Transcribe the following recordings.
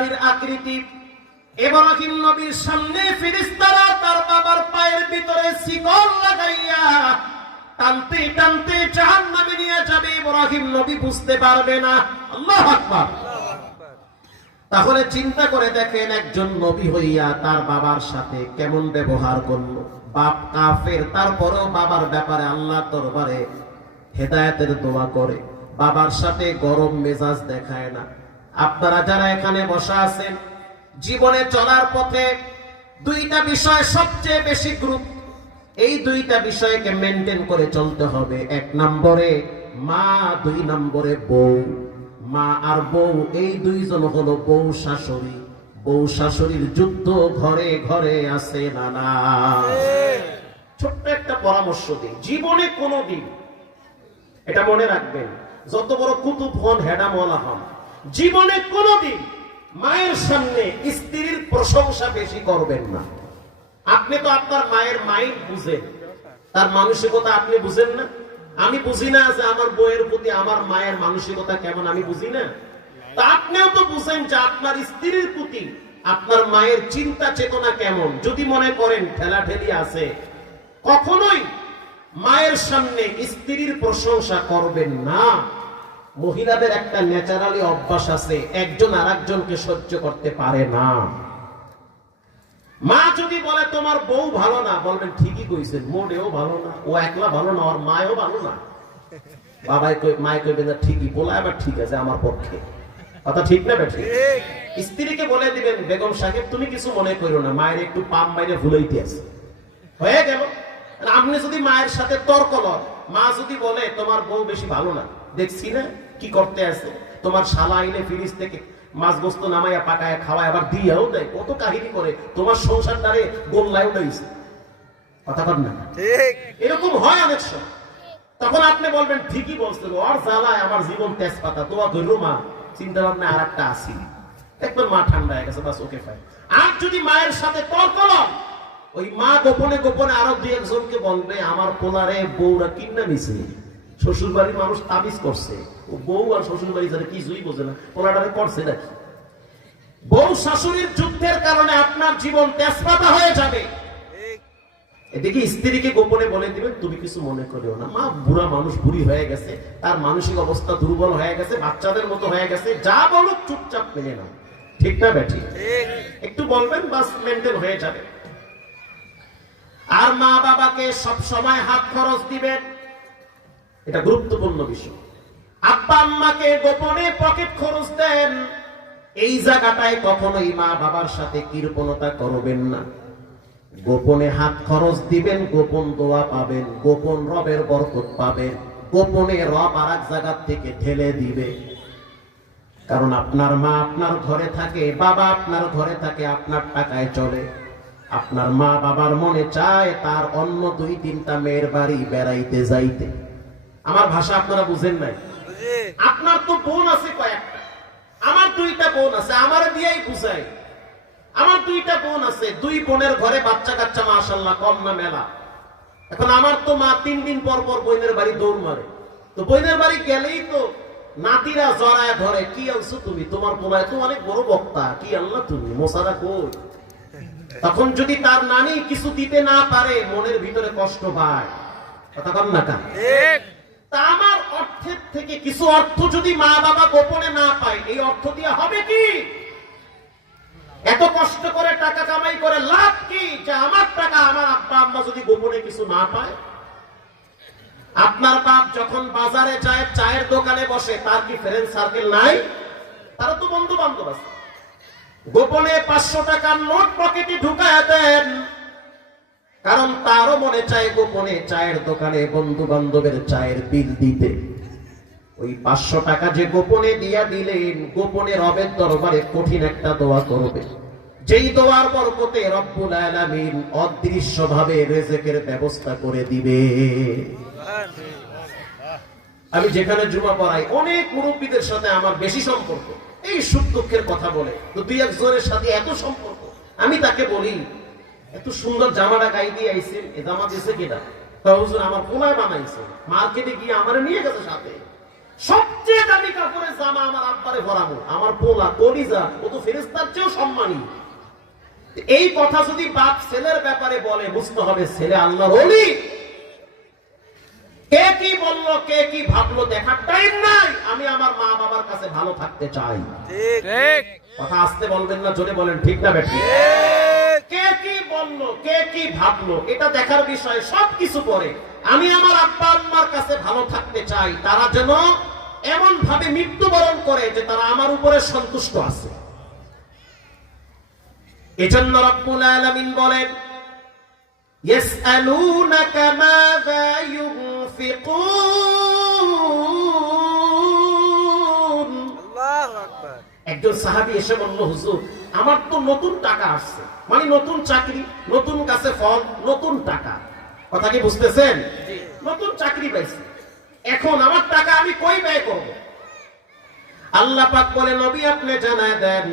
গাড়ির আকৃতি। ইব্রাহিম নবীর সামনে ফেরেশতারা তার বাবার পায়ের ভিতরে শিকল লাগাইয়া টানতে টানতে জাহান্নামে নিয়ে যাবে। ইব্রাহিম নবী বুঝতে পারবে না। আল্লাহু আকবার। তাহলে চিন্তা করে দেখেন, একজন নবী হইয়া তার বাবার সাথে কেমন ব্যবহার করলো। বাপ কাফের, তারপরেও বাবার ব্যাপারে আল্লাহ দরবারে হেদায়েতের দোয়া করে, বাবার সাথে গরম মেজাজ দেখায় না। আপনারা যারা এখানে বসা আছেন, জীবনে চলার পথে দুইটা বিষয় সবচেয়ে বেশি গুরুত্ব। এই দুইটা বিষয়কে মেনটেন করে চলতে হবে। এক নম্বরে মা, দুই নম্বরে বউ। মা আর বউ, এই দুইজন হলো বউ শাশুড়ি। বউ শাশুড়ির যুদ্ধ ঘরে ঘরে আছে নানা। ছোট্ট একটা পরামর্শ দিই, জীবনে কোনোদিন এটা মনে রাখবেন, যত বড় কুতুব হন, হেডামওয়ালা হন, জীবনে কোনোদিন মায়ের সামনে স্ত্রীর প্রশংসা বেশি করবেন না। আপনি তো আপনার মায়ের মাইন্ড বুঝেন, তার মানসিকতা আপনি বুঝেন না। আমি বুঝি না যে আমার বউয়ের প্রতি আমার মায়ের মানসিকতা কেমন, আমি বুঝি না। তা আপনিও তো বুঝেন যে আপনার স্ত্রীর প্রতি আপনার মায়ের চিন্তা চেতনা কেমন। যদি মনে করেন ঠেলাঠেলি আছে, কখনোই মায়ের সামনে স্ত্রীর প্রশংসা করবেন না। মহিলাদের একটা ন্যাচারালি অভ্যাস আছে, একজন আরেকজনকে সহ্য করতে পারে না। মা যদি বলে তোমার বউ ভালো না, বলবেন ঠিকই কইছেন, মোটেও ভালো না, ও একলা ভালো না, ওর মায়ও ভালো না। বাবাই কই, মায় কইবেন না ঠিকই, বলা আবার ঠিক আছে আমার পক্ষে, কথা ঠিক না বেঠিক? স্ত্রীকে বলে দিবেন, বেগম সাহেব তুমি কিছু মনে করো না, মায়ের একটু পাম বাইরে ভুলাইতে আছে, হয়ে গেল। আপনি যদি মায়ের সাথে তর্ক লন, মা যদি বলে তোমার বউ বেশি ভালো না, দেখছি না কি করতে আছে, তোমার শালা আইলে ফ্রিজ থেকে মাছ গোস্ত নামাইয়া পাকায় খাওয়ায় আবার দিয়াও দেয়, কত কাহিনী করে, তোমার সংসার দ্বারে গোল্লায় উঠাইছে, কথা বল না? এরকম হয় অনেক সময়। তখন আপনি বলবেন ঠিকই বলছেন, ওর জ্বালায় আমার জীবন তেজপাতা, তোমার ধরো মা চিন্তা ভাবনা আর একটা আসি, একবার মা ঠান্ডা হয়ে গেছে, বাস ওকে ফাইন। আর যদি মায়ের সাথে তর্ক লন, ওই মা গোপনে গোপনে আরো দুই একজনকে বলবে আমার পোলারে বউরা কিনা নিছে, শ্বশুর বাড়ির মানুষ তাবিজ করছে, ও বউ আর শ্বশুর বাড়ি যারা কিছুই বোঝে না, পোলাটারে করছে নাকি। বউ শাশুড়ির যুদ্ধের কারণে আপনার জীবন তেজপাতা হয়ে যাবে। এদিকে স্ত্রীকে গোপনে বলে দিবেন তুমি কিছু মনে করিও না, মা বুড়া মানুষ, বুড়ি হয়ে গেছে, তার মানসিক অবস্থা দুর্বল হয়ে গেছে, বাচ্চাদের মতো হয়ে গেছে, যা বলো চুপচাপ মেনে নাও, ঠিক না বেঠি? একটু বলবেন, বাস মেনটেন হয়ে যাবে। আর মা বাবাকে সব সময় হাত খরচ দিবেন, এটা গুরুত্বপূর্ণ বিষয়। আব্বা আম্মাকে গোপনে পকেট খরচ দেন, এই জায়গাটায় কখনোই মা বাবার সাথে কৃপণতা করবেন না। গোপনে হাত খরচ দিবেন, গোপন দোয়া পাবেন, গোপন রবের বরকত পাবেন, গোপনে রব আর এক জায়গা থেকে ঠেলে দিবে। কারণ আপনার মা আপনার ঘরে থাকে, বাবা আপনার ঘরে থাকে, আপনার টাকায় চলে। আপনার মা বাবার মনে চায় তার অন্য দুই তিনটা মেয়ের বাড়ি বেড়াইতে যাইতে। আমার ভাষা আপনারা বুঝেন নাই? আপনার তো বোন আছে কয়েকটা, আমার দুইটা বোন আছে, আমার দিয়েই বুঝাই। আমার দুইটা বোন আছে, দুই বোনের ঘরে বাচ্চা কাচ্চা মাশাআল্লাহ কম না মেলা। এখন আমার তো মা 3 দিন পর পর বোনের বাড়ি দৌড় মারে, তো বোনের বাড়ি গেলেই তো নাতিরা জড়ায় ধরে, কি আনছো তুমি, তোমার পোলায় তো অনেক বড় বক্তা, কি আল্লাহ তুমি মোসারা কই। তখন যদি তার নানি কিছু দিতে না পারে, মনের ভিতরে কষ্ট পায়, কথা বল না কেন? তা আমার অর্থের থেকে কিছু অর্থ যদি মা বাবা গোপনে না পায়, এই অর্থ দিয়ে হবে কি? এত কষ্ট করে টাকা কামাই করে লাভ কি, যে আমার টাকা আমার আব্বা আম্মা যদি গোপনে কিছু না পায়? আপনার বাপ যখন বাজারে যায়, চায়ের দোকানে বসে, তার কি ফ্রেন্ড সার্কেল নাই? তারা তো বন্ধু বান্ধব আছে। গোপনে 500 টাকার নোট পকেটে ঢুকায় দেন, কারণ তারও মনে চায় গোপনে চায়ের দোকানে বন্ধু বান্ধবের চায়ের বিল দিতে। ওই 500 টাকা যে গোপনে দিয়া দিলেন, গোপনে রবের দরবারে কঠিন একটা দোয়া করবে, যেই দোয়ার বরকতে রব্বুল আলামিন অদৃশ্যভাবে রিজিকের ব্যবস্থা করে দিবে। আমি যেখানে জুমা পড়াই, অনেক মুরব্বীদের সাথে আমার বেশি সম্পর্ক, এই সুখ দুঃখের কথা বলে, তো দুই একজনের সাথে এত সম্পর্ক, আমি তাকে বলি এত সুন্দর জামাটা গায়ে দিয়ে আইছেন, এ জামা দিয়েছে কিনা? হুজুর আমার পোলায় বানাইছে, মার্কেটে গিয়ে আমার নিয়ে গেছে সাথে, সবচেয়ে দামি কাপড়ের জামা আমার আব্বারে পরাবো, আমার পোলা কলিজা, ও তো ফেরেশতার চেয়েও সম্মানী। এই কথা যদি বাপ ছেলের ব্যাপারে বলে, বুঝতে হবে ছেলে আল্লাহর ওলি। কে কি বললো, কে কি ভাবলো দেখার টাইম নাই। আমি আমার মা বাবার কাছে ভালো থাকতে চাই। ঠিক কথা আসতে বলবেন না, জোরে বলেন ঠিক না বেঠিক? কে কি বললো, কে কি ভাবলো, এটা দেখার বিষয় সবকিছু পরে। আমি আমার আব্বা আম্মার কাছে ভালো থাকতে চাই, তারা যেন এমন ভাবে মৃত্যুবরণ করে যে তারা আমার উপরে সন্তুষ্ট আছে। এজন্য রব্বুল আলামিন বলেন, ইয়াসআলুনাকা মাযা ইউনফিকুন। আল্লাহু আকবার। একজন সাহাবী এসে বলল, হুজুর আমার তো নতুন টাকা আসছে, মানে নতুন চাকরি, নতুন কাছে ফল, নতুন টাকা। কথা কি বুঝতেছেন? নতুন চাকরি পাইছি, এখন আমার টাকা আমি কই ব্যয় করব? আল্লাহ পাক বলে, নবী আপনি জানায় দেন,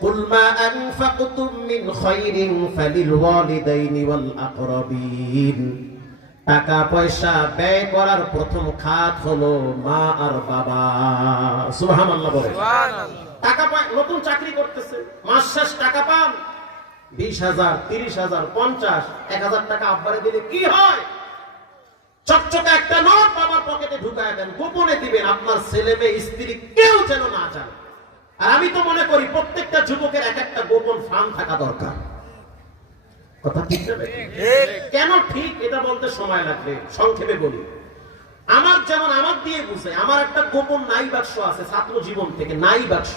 কুল মা আনফাকতুম মিন খায়রিন ফালিল ওয়ালিদাইনি ওয়াল আকরাবিন। টাকা পয়সা ব্যয় করার প্রথম খাত হলো মা আর বাবা। সুবহানাল্লাহ বলে। সুবহানাল্লাহ। টাকা পায়, নতুন চাকরি করতেছে, মাস শেষ টাকা পান 20,000, 30,000, 50, 1,000 টাকা আব্বারে দিলে কি হয়? চকচকে একটা নোট বাবার পকেটে ঢুকায় দেন, গোপনে দিবেন, আপনার ছেলে মেয়ে স্ত্রী কেউ যেন না জানে। আর আমি তো মনে করি প্রত্যেকটা যুবকের এক একটা গোপন ফান্ড থাকা দরকার। কথা ঠিক না? কেন ঠিক এটা বলতে সময় লাগবে, সংক্ষেপে বলি। আমার যেমন আমার দিয়ে বুঝে, আমার একটা গোপন নাই বাক্স আছে ছাত্র জীবন থেকে, নাই বাক্স,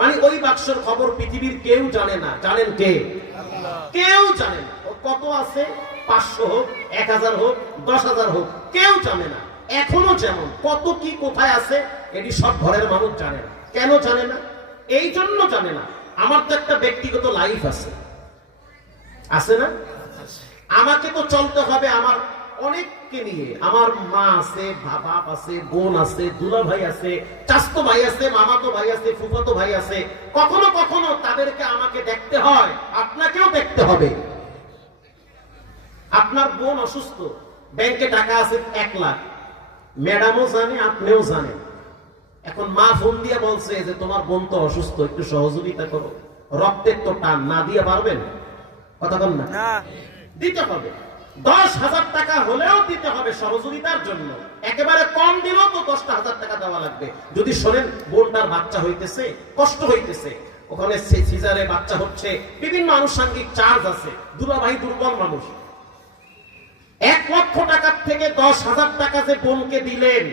মানে ওই বাক্সের খবর পৃথিবীর কেউ জানে না। জানেন কে? কেউ জানে না। ও কত আছে, 500 হোক, 1000 হোক, 10,000 হোক, কেউ জানে না। এখনো যেমন কত কি কোথায় আছে, এটি সব ঘরের মানুষ জানে না। কেন জানে না? এই জন্য জানে না, আমার তো একটা ব্যক্তিগত লাইফ আছে, আছে না? আমাকে তো চলতে হবে আমার অনেককে নিয়ে। আমার মা আছে, বাপ আছে, বোন আছে, দুলা ভাই আছে, চাচতো ভাই আছে, মামাতো ভাই আছে, ফুফাতো ভাই আছে। কখনো কখনো তাদেরকে আমাকে দেখতে হয়, আপনাকেও দেখতে হবে। আপনার বোন অসুস্থ, ব্যাংকে টাকা আছে 1 লাখ, ম্যাডামও জানে, আপনিও জানেন। এখন মা ফোন দিয়ে বলছে যে তোমার বোন তো অসুস্থ, একটু সহযোগিতা করো। রক্তের তো টান, না দিয়ে পারবেন? কথা বল না, দিতে হবে। 10,000 টাকা হলেও দিতে হবে সহযোগিতার জন্য। একেবারে কম দিলেও তো 10,000 টাকা দেওয়া লাগবে। যদি শোনেন বোনটার বাচ্চা হইতেছে, কষ্ট হইতেছে, ওখানে সিজারে বাচ্চা হচ্ছে, বিভিন্ন আনুষঙ্গিক চার্জ আছে, দুলাভাই দুর্বল মানুষ, 1 লক্ষ টাকার থেকে 10,000 টাকা যে বোনকে দিলেন,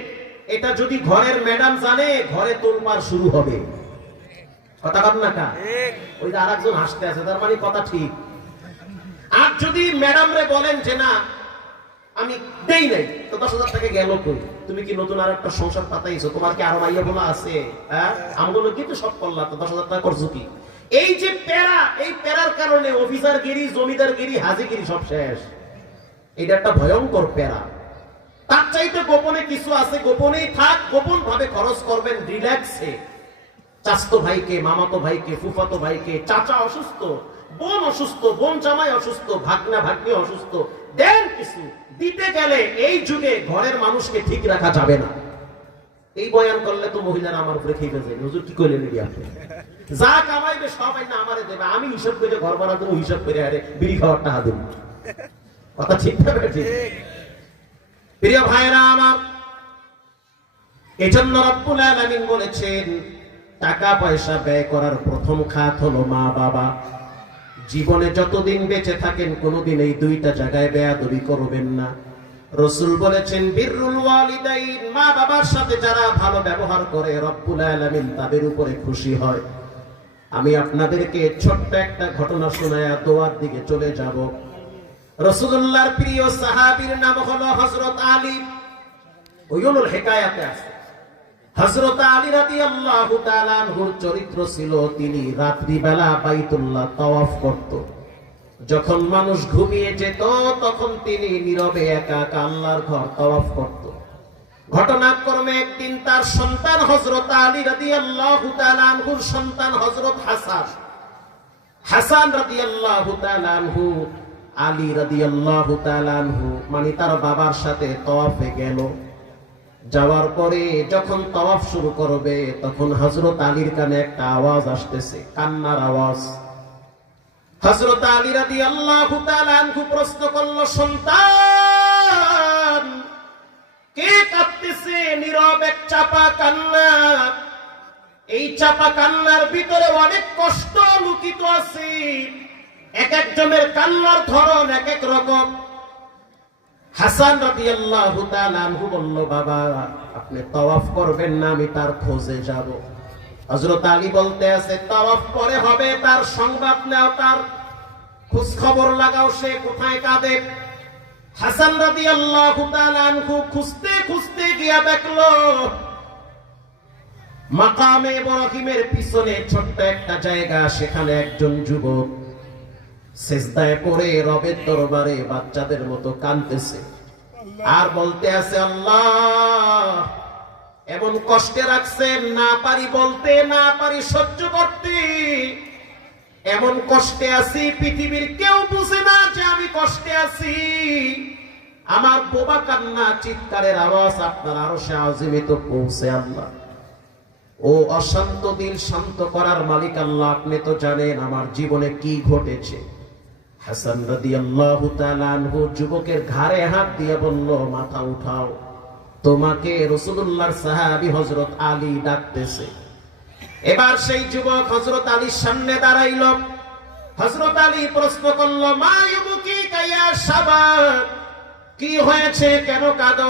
এটা যদি ঘরের ম্যাডাম জানে, ঘরে তোলপাড় শুরু হবে। কথা বল না কা? ওই যে আরেকজন হাসতে আছে, তার মানে কথা ঠিক। আর যদি ম্যাডাম রে বলেন যে না আমি দেই নাই, তো 10,000 টাকা গেল কই? তুমি কি নতুন আর একটা সংসার পাতাইছো? তোমার কি আরো মাইয়া বোনা আছে? হ্যাঁ, আমগুলো কিন্তু সব করলা, তো 10,000 টাকা করছো কি? এই যে প্যারা, এই প্যারার কারণে অফিসারগিরি, জমিদারগিরি, হাজিগিরি সব শেষ। এটা একটা ভয়ঙ্কর প্যারা। তার চাইতে গোপনে কিছু আছে, গোপনেই থাক, গোপন ভাবে খরচ করবেন রিল্যাক্সে। চাচতো ভাইকে, মামাতো ভাইকে, ফুফাতো ভাইকে, চাচা অসুস্থ, বোন অসুস্থ, বোন জামাই অসুস্থ, ভাগনা ভাগ্নি অসুস্থ, দেন কিছু। দিতে গেলে এই যুগে ঘরের মানুষকে ঠিক রাখা যাবে না। এই বয়ান করলে তো মহিলারা আমার উপরে খেয়ে যায়, হুজুর কি করলেন আপনি? যা কামাইবে সবাই না আমারে দেবে, আমি হিসাব করে ঘর ভাড়া দেবো, হিসাব করে আরে বিড়ি খাওয়ার টাকা দেবো। কথা ঠিক না? ঠিক। প্রিয় ভাইরা আমার, এজন্য রব্বুল আলামিন বলেছেন টাকা পয়সা ব্যয় করার প্রথম খাত হলো মা বাবা। জীবনে যতদিন বেঁচে থাকেন কোনোদিন এই দুইটা জায়গায় বেয়াদবি করবেন না। রাসূল বলেছেন বিররুল ওয়ালিদাইন, মা বাবার সাথে যারা ভালো ব্যবহার করে রব্বুল আলামিন তাদের উপরে খুশি হয়। আমি আপনাদেরকে ছোট্ট একটা ঘটনা শোনায়া দোয়ার দিকে চলে যাব। রাসূলুল্লাহর প্রিয় সাহাবীর নাম হলো হযরত আলী। ওইগুলোর হিকায়াতে আছে হযরত আলী রাদিয়াল্লাহু তাআলা আনহুর চরিত্র ছিল, তিনি রাত্রি বেলা বাইতুল্লাহ তাওয়াফ করত। যখন মানুষ ঘুমিয়ে যেত তখন তিনি নীরবে একা একা আল্লাহর ঘর তাওয়াফ করত। ঘটনাক্রমে একদিন তার সন্তান হযরত আলী রাদিয়াল্লাহু তাআলা আনহুর সন্তান হযরত হাসান রাদিয়াল্লাহু তাআলা আনহু, আলী রাদিয়াল্লাহু তাআলা আনহু, মানে তার বাবার সাথে তাওয়াফে গেল। যাওয়ার পরে যখন তাওয়াফ শুরু করবে তখন হযরত আলীর কানে একটা আওয়াজ আসতেছে, কান্নার আওয়াজ। হযরত আলী রাদিয়াল্লাহু তাআলা আনহু প্রশ্ন করলো, সন্তান কে কাঁদতেছে? নীরব এক চাপা কান্না। এই চাপা কান্নার ভিতরে অনেক কষ্ট লুকিত আছে। এক একজনের কান্নার ধরন এক এক রকম। হাসান রাদিয়াল্লাহু তাআলা আনহু বলল, বাবা আপনি তাওয়াফ করবেন না, আমি তার খোঁজে যাব। হযরত আলী বলতে আছে, তাওয়াফ পরে হবে, তার সংবাদ নাও, তার খোঁজ খবর লাগাও, সে কোথায় কাঁদে। হাসান রাদিয়াল্লাহু তাআলা আনহু খুঁজতে খুঁজতে গিয়া দেখলো মাকামে ইব্রাহিমের পিছনে ছোট্ট একটা জায়গা, সেখানে একজন যুবক সিজদায় পড়ে রবের দরবারে বাচ্চাদের মতো কাঁদতেছে আর বলতে আছে, আল্লাহ এমন কষ্টে রাখছেন, না পারি বলতে, না পারি সহ্য করতে। এমন কষ্টে আছি পৃথিবীর কেউ বুঝে না যে আমি কষ্টে আছি। আমার বোবা কান্না চিৎকারের আওয়াজ আপনার আরশে আজিমে তো পৌঁছে। আল্লাহ ও অশান্ত দিল শান্ত করার মালিক আল্লাহ, আপনি তো জানেন আমার জীবনে কি ঘটেছে। হাসান রাদিয়াল্লাহু তাআলা আনহু যুবকের ঘাড়ে হাত দিয়ে বলল, মাথা উঠাও, তোমাকে রাসূলুল্লাহর সাহাবী হযরত আলী ডাকতেছে। এবার সেই যুবক হযরত আলীর সামনে দাঁড়াইল। হযরত আলী প্রশ্ন করল, মা ইউবুকিকা ইয়া শাবাব, কি হয়েছে, কেন কাঁদো?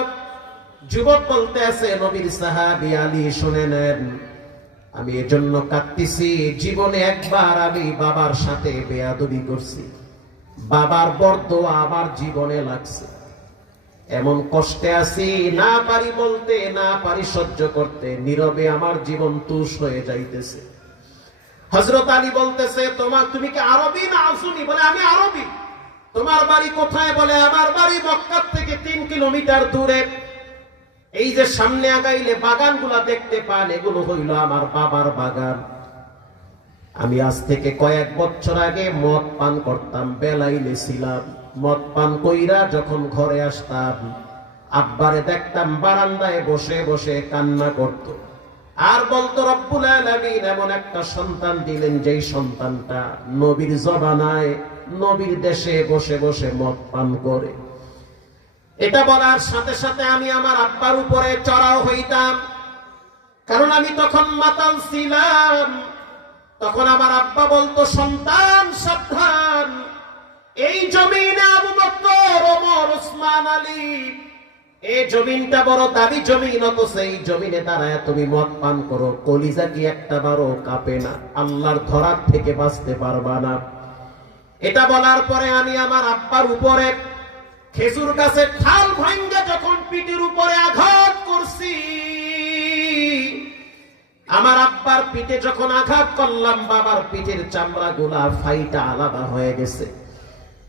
যুবক বলতে আছে, নবীর সাহাবী আলী শুনে নেন, আমি এজন্য কাঁদতেছি, জীবনে একবার আমি বাবার সাথে বেয়াদবি করছি, বাবার বরদোয়া আমার জীবনে লাগছে। এমন কষ্টে আছি, না পারি বলতে, না পারি সহ্য করতে, নীরবে আমার জীবন তুষ হয়ে যাইতেছে। হযরত আলী বলতেছে, তুমি কি আরবি না আজমি? বলে আমি আরবি। তোমার বাড়ি কোথায়? বলে আমার বাড়ি মক্কা থেকে 3 কিলোমিটার দূরে। এই যে সামনে আগাইলে বাগানগুলা দেখতে পান, এগুলো হইল আমার বাবার বাগান। আমি আজ থেকে কয়েক বছর আগে মদ পান করতাম, বেলাইলে ছিলাম। মদ পান কইরা যখন ঘরে আসতাম, আব্বারে দেখতাম বারান্দায় বসে বসে কান্না করত আর বলতো, রব্বুল আলামিন এমন একটা সন্তান দিলেন যেই সন্তানটা নবীর জবানায় নবীর দেশে বসে বসে মদ পান করে। এটা বলার সাথে সাথে আমি আমার আব্বার উপরে চড়াও হইতাম, কারণ আমি তখন মাতাল ছিলাম। তখন আমার আব্বা বলতো, সন্তান সাবধান, এই জমিনে আবু বকর, ওমর, ওসমান, আলী, এই জমিনটা বড় দাবি জমিন, অথচ এই জমিনে দাঁড়ায় তুমি মদ পান করো, কলিজা কি একটা বারো কাঁপে না? আল্লাহর ধরার থেকে বাঁচতে পারবা না। এটা বলার পরে আমি আমার আব্বার উপরে খেজুর গাছের ঠাল ভাঙ্গা যখন পিঠের উপরে আঘাত করছি, আমার আব্বার পিঠে যখন আঘাত করলাম, বাবার পিঠের চামড়া গুলা ফাইটা আলাদা হয়ে গেছে।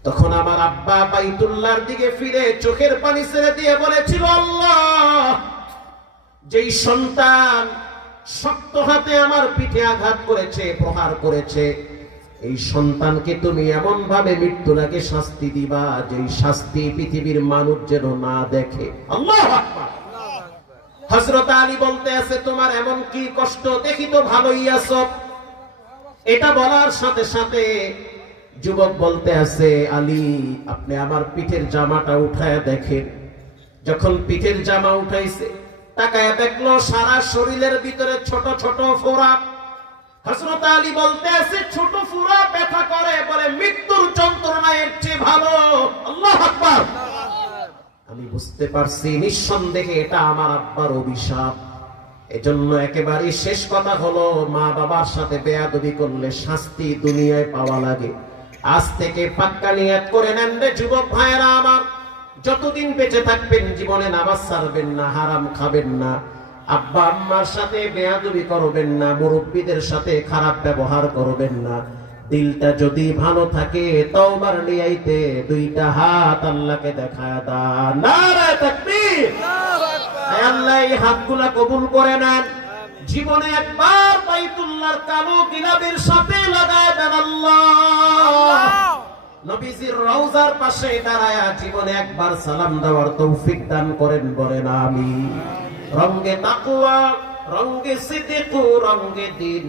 তখন আমার আব্বা বাইতুল্লাহর দিকে ফিরে চোখের পানি ছেড়ে দিয়ে বলেছিল, আল্লাহ যেই সন্তান শক্ত হাতে আমার পিঠে আঘাত করেছে, প্রহার করেছে, এই সন্তানকে তুমি এমন ভাবে মৃত্যুর আগে শাস্তি দিবা, যেই শাস্তি পৃথিবীর মানুষ যেন না দেখে। আল্লাহু আকবার। হযরত আলী বলতে আছে, তোমার এমন কি কষ্ট, দেখি তো ভালোই আছো। এটা বলার সাথে সাথে যুবক বলতে আছে, আলী আপনি আমার পিঠের জামাটা উঠায় দেখেন। যখন পিঠের জামা উঠাইছে, তাকায় দেখলো সারা শরীরের ভিতরে ছোট ছোট ফোঁড়া। হযরত আলী বলতে আছে, ছোট ফোঁড়া ব্যথা করে, বলে মৃত্যুর যন্ত্রণা এর চেয়ে ভালো। আল্লাহু আকবার। আমি বুঝতে পারছি নিঃসন্দেহে এটা আমার আব্বার অভিশাপ। এজন্য একেবারে শেষ কথা হলো, মা বাবার সাথে বেয়াদবি করলে শাস্তি দুনিয়ায় পাওয়া লাগে। আজ থেকে পাক্কা নিয়ত করে নেন রে যুবক ভাইয়েরা আমার, যতদিন বেঁচে থাকবেন জীবনে নামাজ ছাড়বেন না, হারাম খাবেন না, আব্বা আম্মার সাথে বেয়াদবি করবেন না, মুরব্বীদের সাথে খারাপ ব্যবহার করবেন না। দিলটা যদি ভালো থাকে, তওবার নিয়াইতে দুইটা হাত আল্লাহকে দেখায় দান। নারে তাকবীর। আল্লাহ এই হাতগুলা কবুল করে নেন। জীবনে একবার বাইতুল্লাহর কালো গিলাফের সাথে লাগায় দেন। আল্লাহ নবীজির রওজার পাশে দাঁড়ায়া জীবনে একবার সালাম দেওয়ার তৌফিক দান করেন, বলেন আমিন। রঙ্গে তাকওয়া, রঙ্গে সিদ্দিক, রঙ্গে দিন।